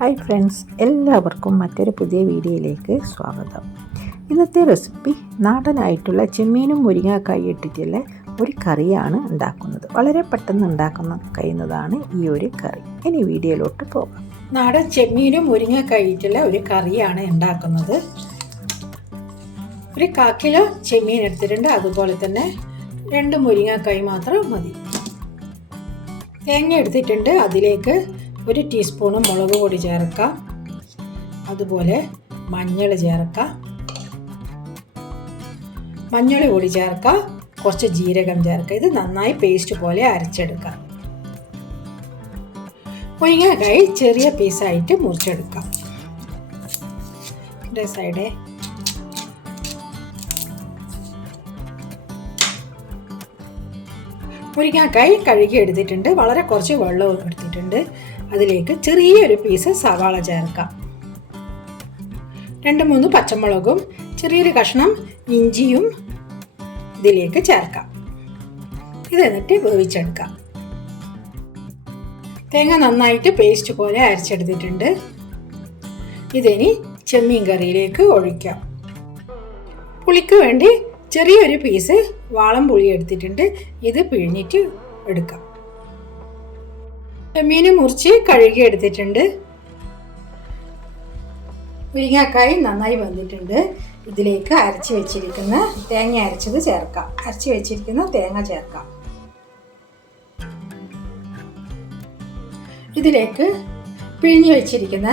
Hi friends, എല്ലാവർക്കും മറ്റൊരു പുതിയ വീഡിയോയിലേക്ക് സ്വാഗതം. ഇന്നത്തെ റെസിപ്പി നാടനായിട്ടുള്ള ചെമ്മീനും മുരിങ്ങാക്കായും ഇട്ടിട്ടുള്ള ഒരു കറിയാണ് ഉണ്ടാക്കുന്നത്. വളരെ പെട്ടെന്ന് കഴിയുന്നതാണ് ഈ ഒരു കറി. ഇനി വീഡിയോയിലോട്ട് പോകാം. നാടൻ ചെമ്മീനും മുരിങ്ങാക്കായിട്ടുള്ള ഒരു കറിയാണ് ഉണ്ടാക്കുന്നത്. ഒരു 1/4 കിലോ ചെമ്മീൻ എടുത്തിട്ടുണ്ട്. അതുപോലെ തന്നെ 2 മുരിങ്ങാക്കായ് മാത്രം മതി. തേങ്ങ എടുത്തിട്ടുണ്ട്. അതിലേക്ക് 1 ടീസ്പൂണ് മുളക് പൊടി ചേർക്കാം. അതുപോലെ മഞ്ഞൾ ചേർക്കാം. മഞ്ഞൾ പൊടി ചേർക്കാം. കുറച്ച് ജീരകം ചേർക്കാം. ഇത് നന്നായി പേസ്റ്റ് പോലെ അരച്ചെടുക്കാം. മുരിങ്ങാക്കായ് ചെറിയ പീസായിട്ട് മുറിച്ചെടുക്കാം. സൈഡ് മുരിങ്ങാക്കായ് കഴുകി എടുത്തിട്ടുണ്ട്. വളരെ കുറച്ച് വെള്ളവും എടുത്തിട്ടുണ്ട്. അതിലേക്ക് ചെറിയൊരു പീസ് സവാള ചേർക്കാം. 2-3 പച്ചമുളകും ചെറിയൊരു കഷ്ണം ഇഞ്ചിയും ഇതിലേക്ക് ചേർക്കാം. ഇത് എന്നിട്ട് വേവിച്ചെടുക്കാം. തേങ്ങ നന്നായിട്ട് പേസ്റ്റ് പോലെ അരച്ചെടുത്തിട്ടുണ്ട്. ഇതിനി ചെമ്മീൻ കറിയിലേക്ക് ഒഴിക്കാം. പുളിക്ക് വേണ്ടി ചെറിയൊരു പീസ് വാളംപുളി എടുത്തിട്ടുണ്ട്. ഇത് പിഴിഞ്ഞിട്ട് എടുക്കാം. ചെമ്മീൻ മുറിച്ച് കഴുകി എടുത്തിട്ടുണ്ട്. മുരിങ്ങാക്കായ് നന്നായി വന്നിട്ടുണ്ട്. ഇതിലേക്ക് അരച്ച് വെച്ചിരിക്കുന്ന തേങ്ങ അരച്ചത് ചേർക്കാം. അരച്ച് വെച്ചിരിക്കുന്ന തേങ്ങ ചേർക്കാം. ഇതിലേക്ക് പിഴിഞ്ഞ് വെച്ചിരിക്കുന്ന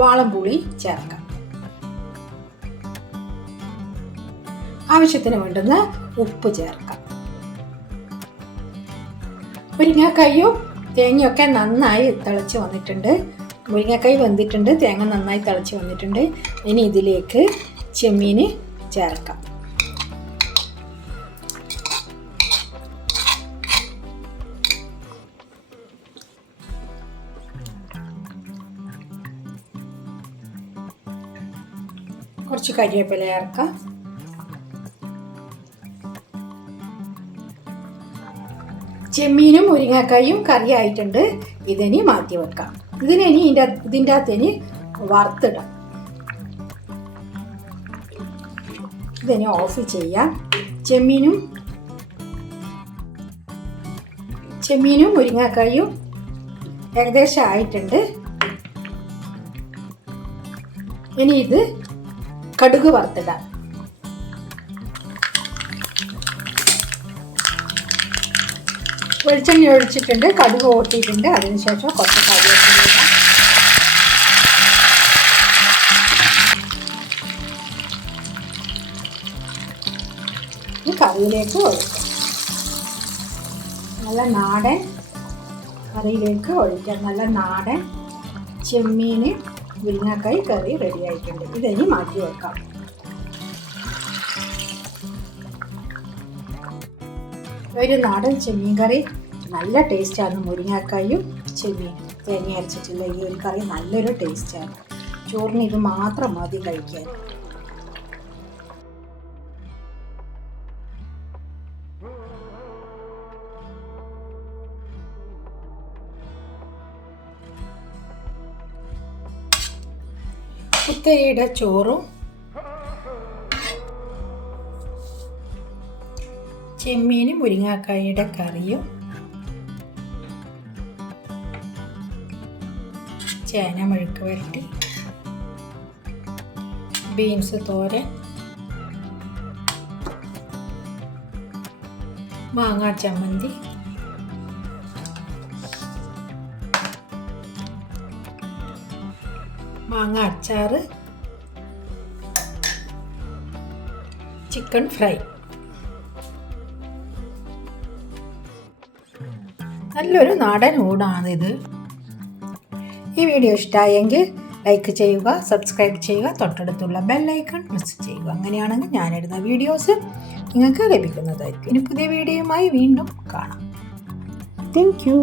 വാളംപുളി ചേർക്കാം. ആവശ്യത്തിന് വേണ്ടുന്ന ഉപ്പ് ചേർക്കാം. മുരിങ്ങാക്കായും തേങ്ങയൊക്കെ നന്നായി തിളച്ച് വന്നിട്ടുണ്ട്. മുരിങ്ങാക്കായ് വെന്തിട്ടുണ്ട്. തേങ്ങ നന്നായി തിളച്ച് വന്നിട്ടുണ്ട്. ഇനി ഇതിലേക്ക് ചെമ്മീൻ ചേർക്കാം. കുറച്ച് കരിവേപ്പില ചേർക്കാം. ചെമ്മീനും മുരിങ്ങാക്കായും കറി ആയിട്ടുണ്ട്. ഇതിനി മാറ്റി വെക്കാം. ഇതിനി ഇതിൻ്റെ അകത്തിന് വറുത്തിടാം. ഇതിനി ഓഫ് ചെയ്യാം. ചെമ്മീനും മുരിങ്ങാക്കായും ഏകദേശം ആയിട്ടുണ്ട്. ഇനി ഇത് കടുക് വറുത്തിടാം. വെളിച്ചെണ്ണ ഒഴിച്ചിട്ടുണ്ട്. കടുക് ഓട്ടിയിട്ടുണ്ട്. അതിനുശേഷം കുറച്ച് കറിവേപ്പില ഈ കറിയിലേക്ക് ഒഴിക്കാം. നല്ല നാടൻ കറിയിലേക്ക് ഒഴിക്കാം. നല്ല നാടൻ ചെമ്മീൻ മുരിങ്ങാക്കായ് കറി റെഡി ആയിട്ടുണ്ട്. ഇതിനി മാറ്റി വെക്കാം. ഒരു നാടൻ ചെമ്മീൻ കറി നല്ല ടേസ്റ്റാണ്. മുരിങ്ങാക്കായും ചെമ്മീൻ തേങ്ങ അരച്ചിട്ടുള്ള ഈ ഒരു കറി നല്ലൊരു ടേസ്റ്റാണ്. ചോറിന് ഇത് മാത്രം മതി കഴിക്കാൻ. കുത്തരിയുടെ ചോറും ചെമ്മീനും മുരിങ്ങാക്കായുടെ കറിയും ചേന മെഴുക്ക് വരട്ടി, ബീൻസ് തോരൻ, മാങ്ങാ ചമ്മന്തി, മാങ്ങ അച്ചാറ്, ചിക്കൻ ഫ്രൈ. നല്ലൊരു നാടൻ ഊണാണിത്. ഈ വീഡിയോ ഇഷ്ടമായെങ്കിൽ ലൈക്ക് ചെയ്യുക, സബ്സ്ക്രൈബ് ചെയ്യുക, തൊട്ടടുത്തുള്ള ബെല്ലൈക്കൺ പ്രസ് ചെയ്യുക. അങ്ങനെയാണെങ്കിൽ ഞാനിടുന്ന വീഡിയോസ് നിങ്ങൾക്ക് ലഭിക്കുന്നതായിരിക്കും. ഇനി പുതിയ വീഡിയോയുമായി വീണ്ടും കാണാം. Thank you.